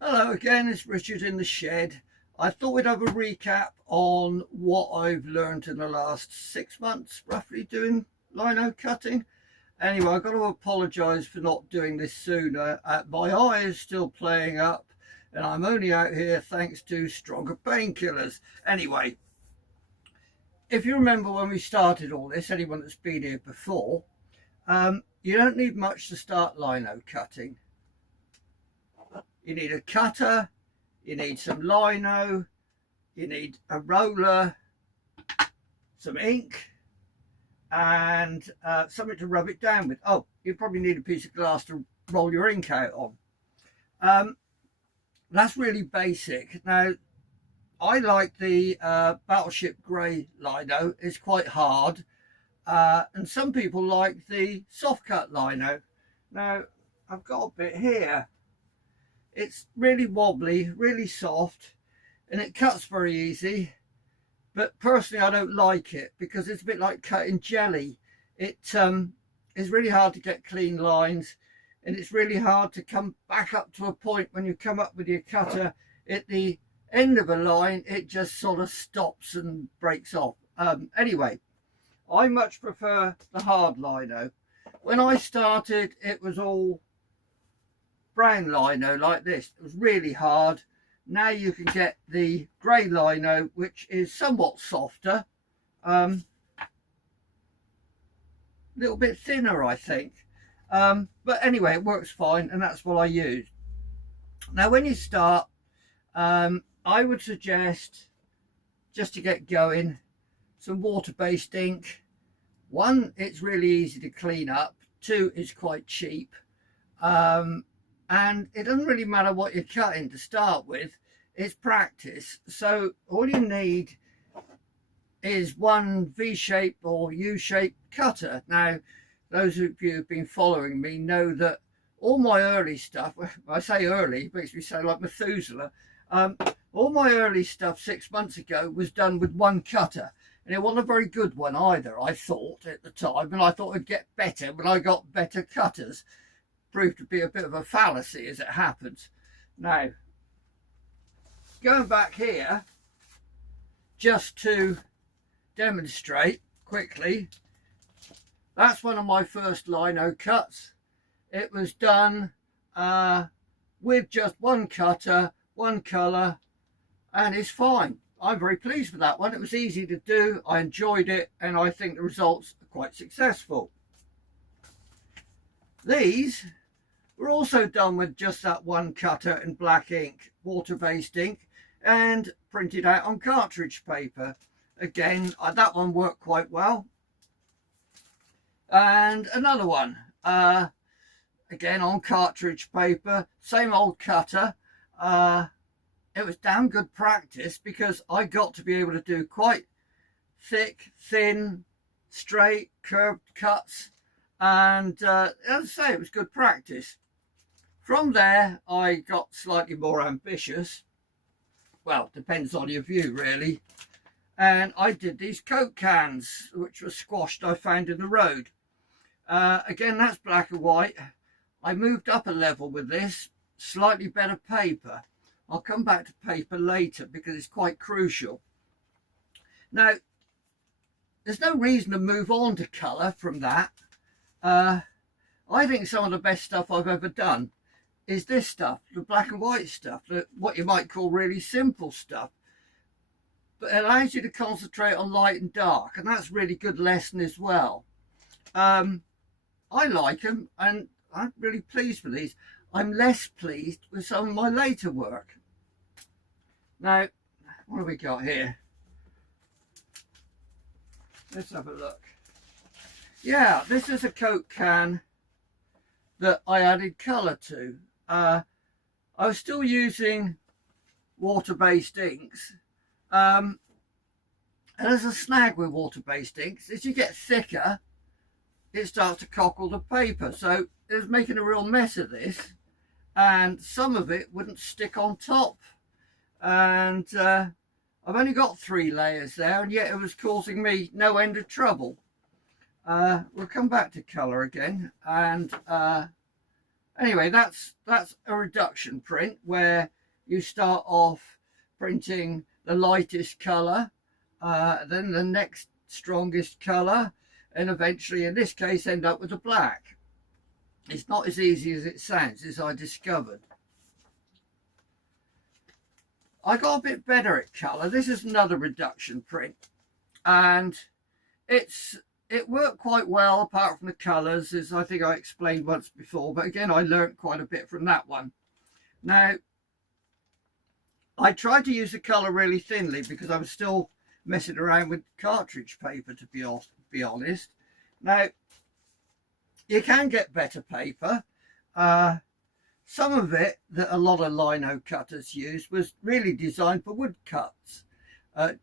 Hello again, it's Richard in the shed. I thought we'd have a recap on what I've learned in the last 6 months, roughly, doing lino cutting. Anyway, I've got to apologise for not doing this sooner. My eye is still playing up, and I'm only out here thanks to stronger painkillers. Anyway, if you remember when we started all this, anyone that's been here before, you don't need much to start lino cutting. You need a cutter, you need some lino, you need a roller, some ink, and something to rub it down with. Oh, you probably need a piece of glass to roll your ink out on. That's really basic. Now, I like the Battleship Grey lino. It's quite hard, and some people like the soft cut lino. Now, I've got a bit here. It's really wobbly, really soft, and it cuts very easy. But personally, I don't like it because it's a bit like cutting jelly. It is really hard to get clean lines, and it's really hard to come back up to a point when you come up with your cutter at the end of a line. It just sort of stops and breaks off. Anyway, I much prefer the hard lino. When I started, it was all brown lino like this. It was really hard. Now you can get the grey lino, which is somewhat softer, a little bit thinner, I think, but anyway, it works fine, and that's what I use. Now when you start, I would suggest, just to get going, some water-based ink. One, it's really easy to clean up. Two, it's quite cheap. And it doesn't really matter what you're cutting to start with, it's practice. So all you need is one V-shape or U-shape cutter. Now, those of you who've been following me know that all my early stuff, I say early, it makes me sound like Methuselah, all my early stuff 6 months ago was done with one cutter. And it wasn't a very good one either, I thought, at the time, and I thought it'd get better when I got better cutters. Proved to be a bit of a fallacy as it happens. Now, going back here, just to demonstrate quickly, that's one of my first lino cuts. It was done with just one cutter, one colour, and it's fine. I'm very pleased with that one. It was easy to do, I enjoyed it, and I think the results are quite successful. These were also done with just that one cutter and black ink, water-based ink, and printed out on cartridge paper. Again, that one worked quite well. And another one, again on cartridge paper, same old cutter. It was damn good practice because I got to be able to do quite thick, thin, straight, curved cuts. And as I say, it was good practice. From there, I got slightly more ambitious. Well, depends on your view, really. And I did these Coke cans, which were squashed, I found in the road. Again, that's black and white. I moved up a level with this, slightly better paper. I'll come back to paper later because it's quite crucial. Now, there's no reason to move on to colour from that. I think some of the best stuff I've ever done is this stuff, the black and white stuff, what you might call really simple stuff. But it allows you to concentrate on light and dark, and that's a really good lesson as well. I like them, and I'm really pleased with these. I'm less pleased with some of my later work. Now, what have we got here? Let's have a look. Yeah, this is a Coke can that I added colour to. I was still using water-based inks. And there's a snag with water-based inks. As you get thicker, it starts to cockle the paper. So it was making a real mess of this. And some of it wouldn't stick on top. And I've only got 3 layers there, and yet it was causing me no end of trouble. We'll come back to colour again, and Anyway, that's a reduction print where you start off printing the lightest color, then the next strongest color, and eventually, in this case, end up with a black. It's not as easy as it sounds, as I discovered. I got a bit better at color. This is another reduction print, and it worked quite well apart from the colors, as I think I explained once before, but again I learned quite a bit from that one. Now, I tried to use the color really thinly because I was still messing around with cartridge paper, to be honest. Now, you can get better paper. Some of it that a lot of lino cutters use was really designed for woodcuts,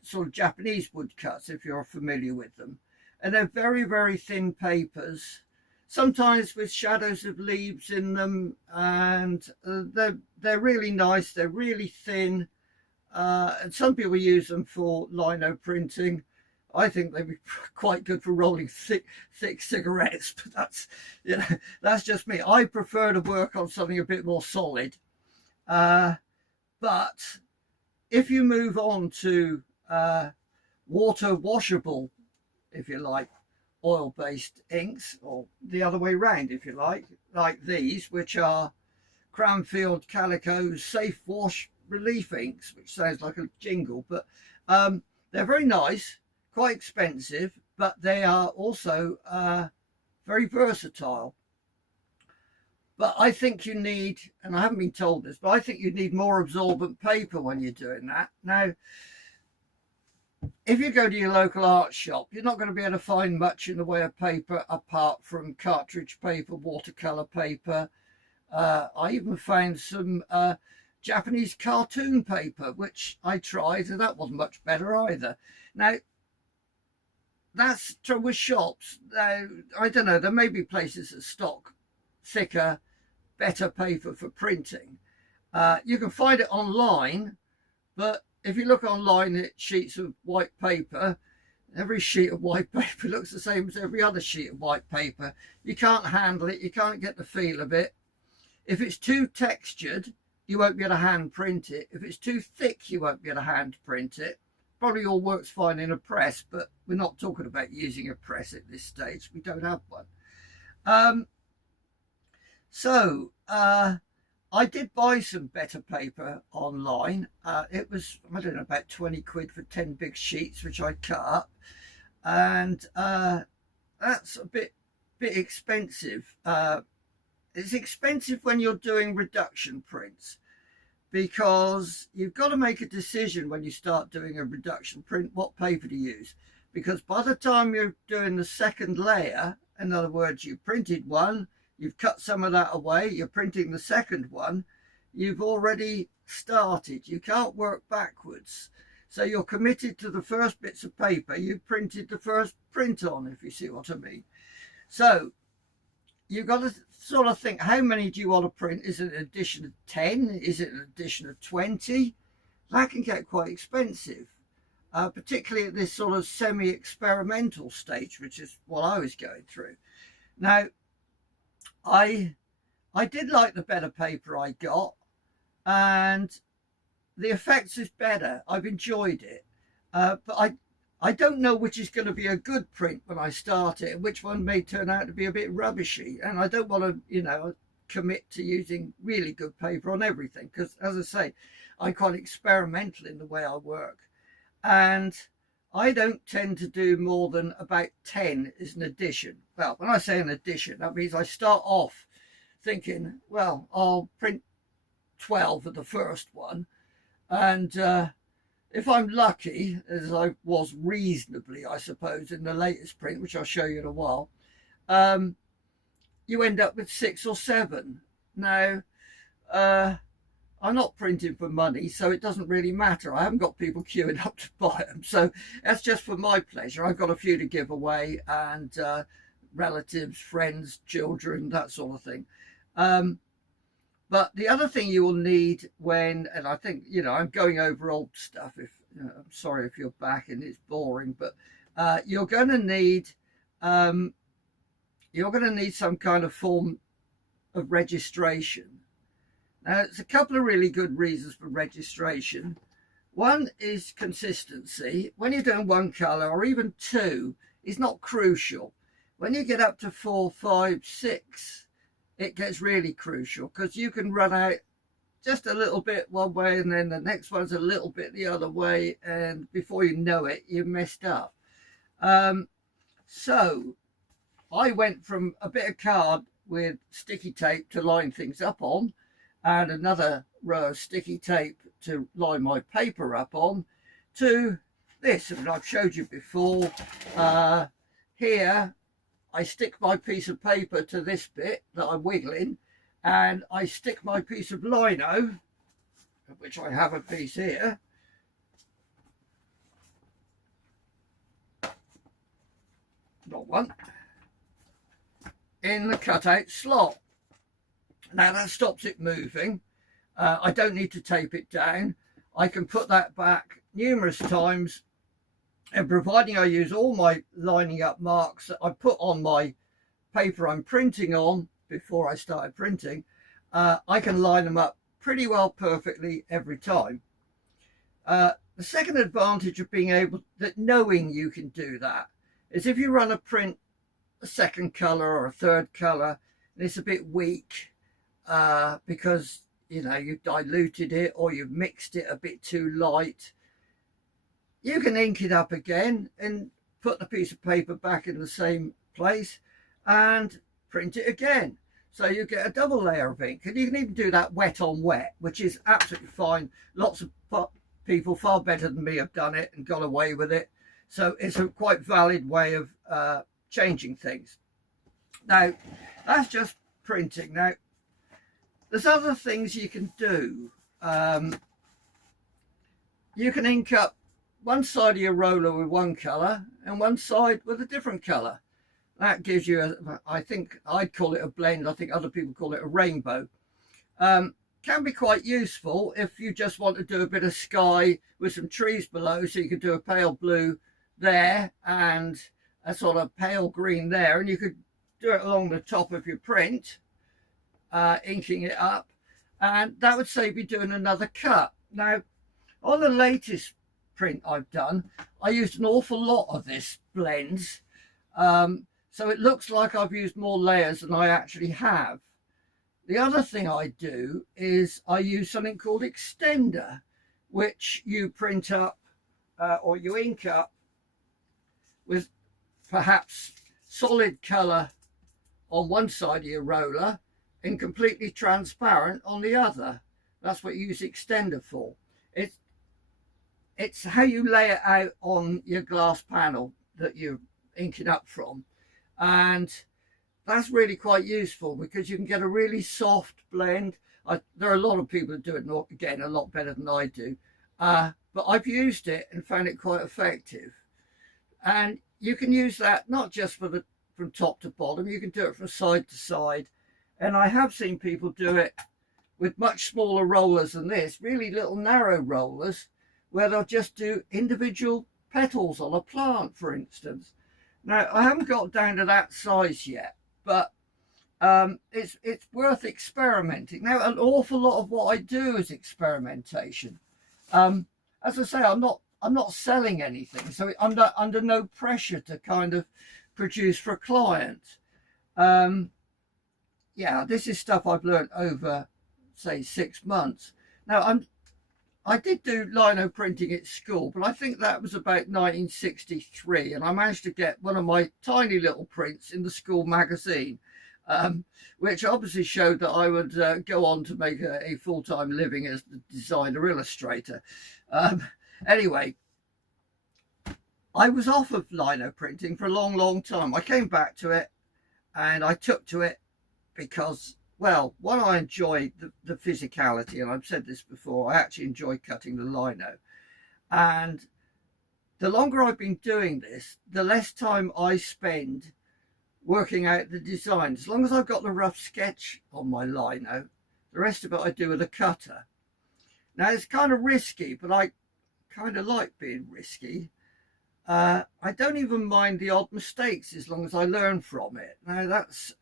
sort of Japanese woodcuts, if you're familiar with them. And they're very, very thin papers, sometimes with shadows of leaves in them, and they're really nice. They're really thin, and some people use them for lino printing. I think they'd be quite good for rolling thick cigarettes, but that's, you know, that's just me. I prefer to work on something a bit more solid. But if you move on to water washable, if you like, oil-based inks, or the other way round, if you like these, which are Cranfield Calico's Safe Wash Relief Inks, which sounds like a jingle, but they're very nice, quite expensive, but they are also very versatile. But I think you need, and I haven't been told this, but I think you need more absorbent paper when you're doing that. Now, if you go to your local art shop, you're not going to be able to find much in the way of paper apart from cartridge paper, watercolor paper. I even found some Japanese cartoon paper, which I tried, and that wasn't much better either. Now, that's the trouble with shops. I don't know, there may be places that stock thicker, better paper for printing. You can find it online, but if you look online at sheets of white paper, every sheet of white paper looks the same as every other sheet of white paper. You can't handle it. You can't get the feel of it. If it's too textured, you won't be able to hand print it. If it's too thick, you won't be able to hand print it. Probably all works fine in a press, but we're not talking about using a press at this stage. We don't have one. I did buy some better paper online. It was, I don't know, about 20 quid for 10 big sheets, which I cut up. And that's a bit expensive. It's expensive when you're doing reduction prints, because you've got to make a decision when you start doing a reduction print what paper to use. Because by the time you're doing the second layer, in other words, you printed one, you've cut some of that away, you're printing the second one, you've already started. You can't work backwards. So you're committed to the first bits of paper you printed the first print on, if you see what I mean. So you've got to sort of think, how many do you want to print? Is it an edition of 10? Is it an edition of 20? That can get quite expensive, particularly at this sort of semi-experimental stage, which is what I was going through. Now, I did like the better paper I got, and the effects is better. I've enjoyed it, but I don't know which is going to be a good print when I start it, and which one may turn out to be a bit rubbishy. And I don't want to, you know, commit to using really good paper on everything, because, as I say, I'm quite experimental in the way I work, and I don't tend to do more than about 10 as an addition. Well, when I say an addition, that means I start off thinking, well, I'll print 12 of the first one, and if I'm lucky, as I was reasonably, I suppose, in the latest print, which I'll show you in a while, you end up with 6 or 7. Now, I'm not printing for money, so it doesn't really matter. I haven't got people queuing up to buy them, so that's just for my pleasure. I've got a few to give away, and relatives, friends, children, that sort of thing. But the other thing you will need when, and I think, you know, I'm going over old stuff, if, you know, I'm sorry if you're back and it's boring, but you're going to need some kind of form of registration. Now, there's a couple of really good reasons for registration. One is consistency. When you're doing one colour or even two, is not crucial. When you get up to 4, 5, 6, it gets really crucial, because you can run out just a little bit one way and then the next one's a little bit the other way, and before you know it, you've messed up. So I went from a bit of card with sticky tape to line things up on, and another row of sticky tape to line my paper up on, to this. And I've showed you before. Here I stick my piece of paper to this bit that I'm wiggling, and I stick my piece of lino, of which I have a piece here, not one, in the cutout slot. Now that stops it moving. I don't need to tape it down. I can put that back numerous times, and providing I use all my lining up marks that I put on my paper I'm printing on before I started printing, I can line them up pretty well perfectly every time. The second advantage of being able, that knowing you can do that, is if you run a print a second colour or a third colour and it's a bit weak, because you know you've diluted it or you've mixed it a bit too light, you can ink it up again and put the piece of paper back in the same place and print it again. So you get a double layer of ink, and you can even do that wet on wet, which is absolutely fine. Lots of people far better than me have done it and got away with it. So it's a quite valid way of changing things. Now, that's just printing. Now, there's other things you can do. You can ink up one side of your roller with one colour and one side with a different colour. That gives you, I think I'd call it a blend. I think other people call it a rainbow. Can be quite useful if you just want to do a bit of sky with some trees below. So you could do a pale blue there and a sort of pale green there. And you could do it along the top of your print, inking it up. And that would save you doing another cut. Now, on the latest print I've done, I used an awful lot of this blends. So it looks like I've used more layers than I actually have. The other thing I do is I use something called extender, which you print up or you ink up with perhaps solid colour on one side of your roller and completely transparent on the other. That's what you use extender for. It's how you lay it out on your glass panel that you're inking up from. And that's really quite useful because you can get a really soft blend. There are a lot of people that do it, again, a lot better than I do. But I've used it and found it quite effective. And you can use that not just for from top to bottom, you can do it from side to side. And I have seen people do it with much smaller rollers than this, really little narrow rollers, where they'll just do individual petals on a plant, for instance. Now, I haven't got down to that size yet, but it's worth experimenting. Now, an awful lot of what I do is experimentation. As I say, I'm not selling anything, so I'm under no pressure to kind of produce for a client. Yeah, this is stuff I've learned over, say, 6 months. Now, I did do lino printing at school, but I think that was about 1963, and I managed to get one of my tiny little prints in the school magazine, which obviously showed that I would go on to make a full-time living as the designer illustrator. Anyway, I was off of lino printing for a long, long time. I came back to it, and I took to it because, well, one, I enjoy the physicality, and I've said this before, I actually enjoy cutting the lino. And the longer I've been doing this, the less time I spend working out the design. As long as I've got the rough sketch on my lino, the rest of it I do with a cutter. Now, it's kind of risky, but I kind of like being risky. I don't even mind the odd mistakes as long as I learn from it. Now, that's,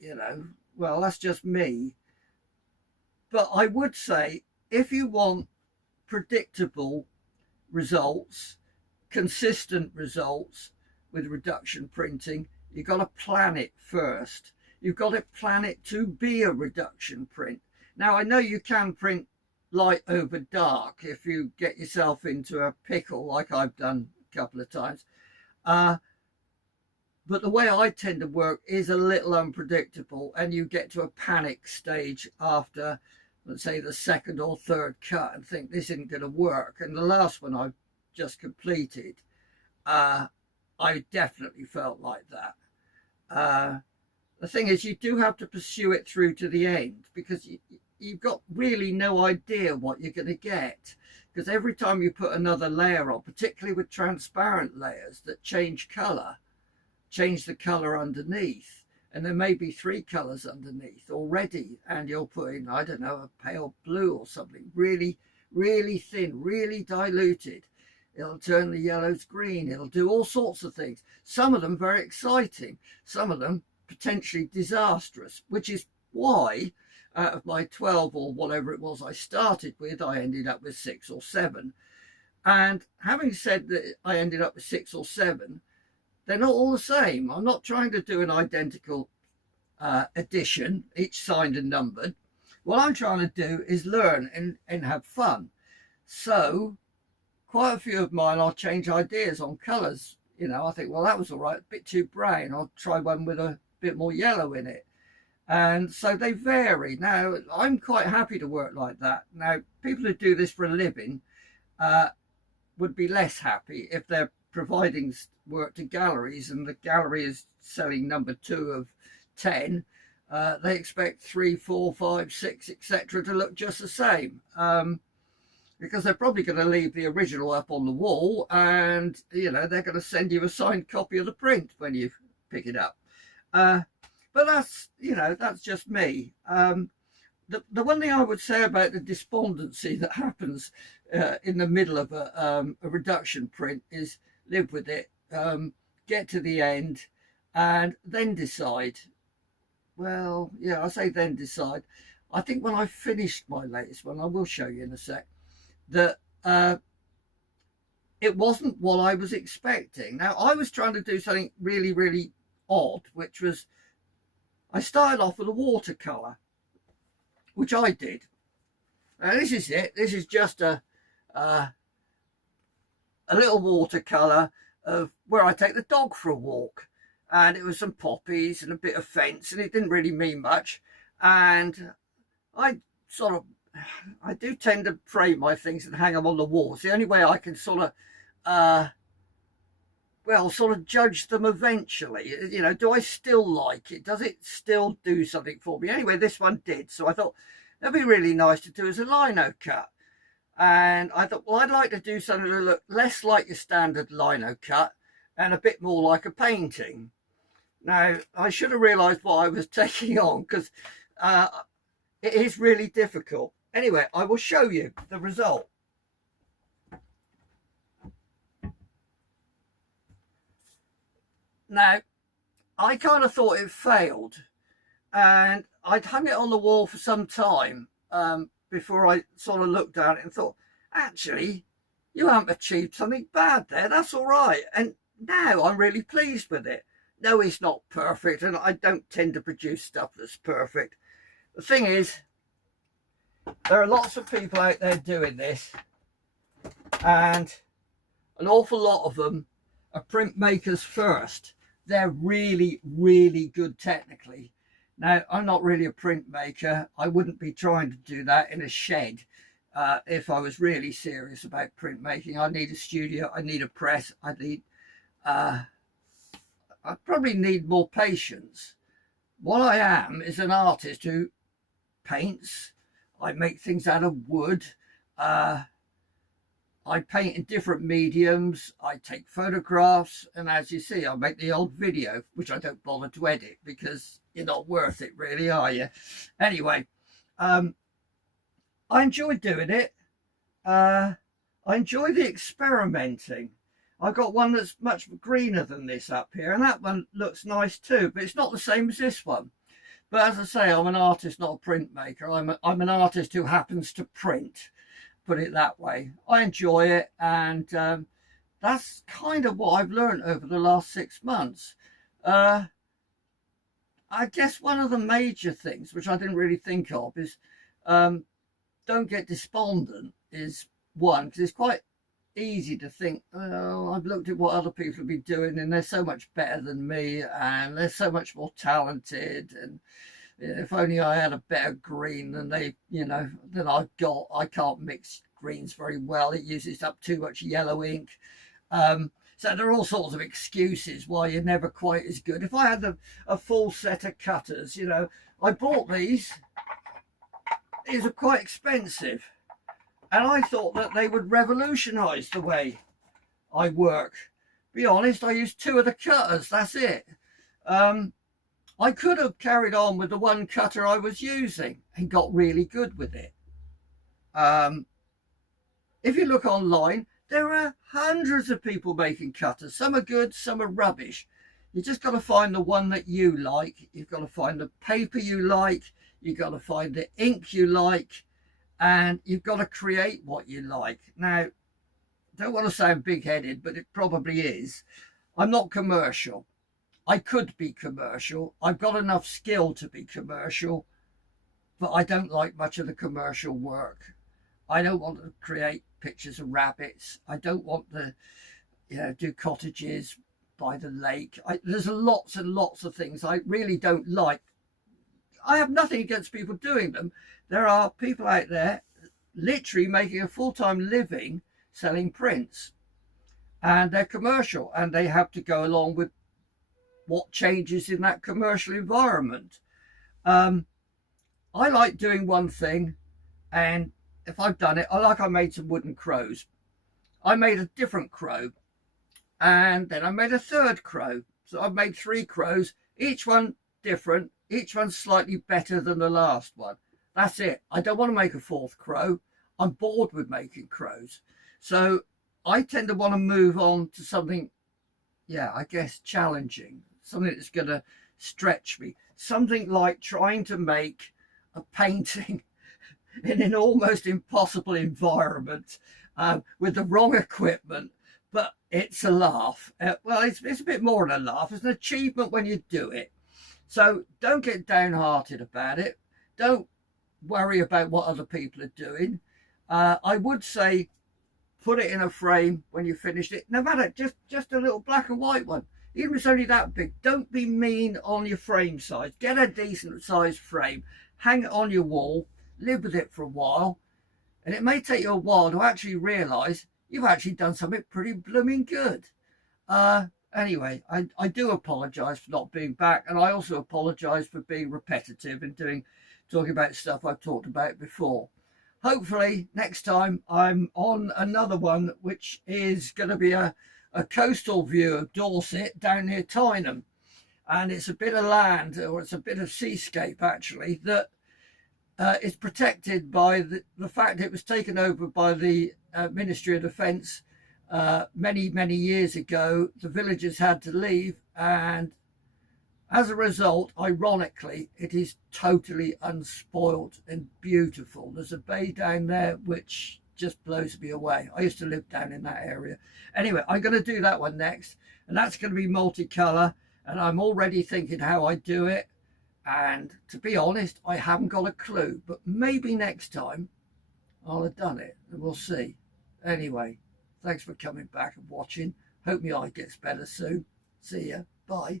you know, well, that's just me. But I would say if you want predictable results, consistent results with reduction printing, you've got to plan it first. You've got to plan it to be a reduction print. Now, I know you can print light over dark if you get yourself into a pickle like I've done a couple of times. But the way I tend to work is a little unpredictable, and you get to a panic stage after, let's say, the second or third cut and think this isn't going to work. And the last one I've just completed, I definitely felt like that. The thing is, you do have to pursue it through to the end, because you've got really no idea what you're going to get. Because every time you put another layer on, particularly with transparent layers that change colour, change the colour underneath, and there may be 3 colours underneath already, and you'll put in, I don't know, a pale blue or something, really, really thin, really diluted. It'll turn the yellows green. It'll do all sorts of things. Some of them very exciting. Some of them potentially disastrous, which is why out of my 12 or whatever it was I started with, I ended up with 6 or 7. And having said that I ended up with 6 or 7, they're not all the same. I'm not trying to do an identical edition, each signed and numbered. What I'm trying to do is learn and have fun. So quite a few of mine, I'll change ideas on colours. You know, I think, well, that was all right, a bit too brown. I'll try one with a bit more yellow in it. And so they vary. Now, I'm quite happy to work like that. Now, people who do this for a living would be less happy if they're providing work to galleries and the gallery is selling number 2 of 10. They expect 3, 4, 5, 6, etc. to look just the same. Because they're probably going to leave the original up on the wall, and you know they're going to send you a signed copy of the print when you pick it up. But that's, you know, that's just me. The one thing I would say about the despondency that happens in the middle of a reduction print is live with it, get to the end, and then decide. Well, yeah, I say then decide. I think when I finished my latest one, I will show you in a sec, that it wasn't what I was expecting. Now, I was trying to do something really, really odd, which was I started off with a watercolour, which I did. Now, this is it. This is just a little watercolour of where I take the dog for a walk. And it was some poppies and a bit of fence, and it didn't really mean much. And I do tend to frame my things and hang them on the walls. The only way I can sort of judge them eventually. You know, do I still like it? Does it still do something for me? Anyway, this one did. So I thought that'd be really nice to do as a lino cut. And I thought, well, I'd like to do something to look less like your standard lino cut and a bit more like a painting. Now, I should have realised what I was taking on, because it is really difficult. Anyway, I will show you the result. Now, I kind of thought it failed, and I'd hung it on the wall for some time before I sort of looked at it and thought, actually, you haven't achieved something bad there. That's all right. And now I'm really pleased with it. No, it's not perfect, and I don't tend to produce stuff that's perfect. The thing is, there are lots of people out there doing this, and an awful lot of them are printmakers first. They're really, really good technically. Now, I'm not really a printmaker. I wouldn't be trying to do that in a shed if I was really serious about printmaking. I need a studio, I need a press, I probably need more patience. What I am is an artist who paints. I make things out of wood. I paint in different mediums. I take photographs. And as you see, I make the odd video, which I don't bother to edit because you're not worth it really, are you? Anyway, I enjoy doing it. I enjoy the experimenting. I've got one that's much greener than this up here, and that one looks nice too, but it's not the same as this one. But as I say, I'm an artist, not a printmaker. I'm an artist who happens to print, put it that way. I enjoy it, and that's kind of what I've learned over the last 6 months. I guess one of the major things, which I didn't really think of, is don't get despondent is one, because it's quite easy to think, oh, I've looked at what other people have been doing and they're so much better than me and they're so much more talented, and if only I had a better green than than I've got. I can't mix greens very well. It uses up too much yellow ink. So there are all sorts of excuses why you're never quite as good. If I had a full set of cutters, I bought these. These are quite expensive. And I thought that they would revolutionise the way I work. Be honest, I used 2 of the cutters, that's it. I could have carried on with the one cutter I was using and got really good with it. If you look online, there are hundreds of people making cutters. Some are good, some are rubbish. You just got to find the one that you like. You've got to find the paper you like. You've got to find the ink you like. And you've got to create what you like. Now, I don't want to sound big-headed, but it probably is. I'm not commercial. I could be commercial. I've got enough skill to be commercial, but I don't like much of the commercial work. I don't want to create pictures of rabbits. I don't want to do cottages by the lake. There's lots and lots of things I really don't like. I have nothing against people doing them. There are people out there literally making a full-time living selling prints, and they're commercial and they have to go along with what changes in that commercial environment. I like doing one thing, and if I've done it, I made some wooden crows. I made a different crow, and then I made a third crow. So I've made 3 crows, each one different, each one slightly better than the last one. That's it. I don't want to make a 4th crow. I'm bored with making crows. So I tend to want to move on to something, I guess, challenging, something that's going to stretch me. Something like trying to make a painting in an almost impossible environment with the wrong equipment, but it's a laugh. Well, it's a bit more than a laugh. It's an achievement when you do it. So don't get downhearted about it. Don't worry about what other people are doing. I would say put it in a frame when you finished it, no matter, just a little black and white one, even if it's only that big. Don't be mean on your frame size. Get a decent sized frame, hang it on your wall, live with it for a while, and it may take you a while to actually realise you've actually done something pretty blooming good. Anyway, I do apologise for not being back, and I also apologise for being repetitive and talking about stuff I've talked about before. Hopefully next time I'm on another one, which is going to be a coastal view of Dorset down near Tyneham, and it's a bit of land, or it's a bit of seascape actually, that is protected by the fact it was taken over by the Ministry of Defence many years ago. The villagers had to leave, and as a result, ironically, it is totally unspoilt and beautiful. There's a bay down there which just blows me away. I used to live down in that area. Anyway, I'm going to do that one next, and that's going to be multicolour, and I'm already thinking how I do it. And to be honest, I haven't got a clue, but maybe next time I'll have done it, and we'll see. Anyway, thanks for coming back and watching. Hope my eye gets better soon. See ya. Bye.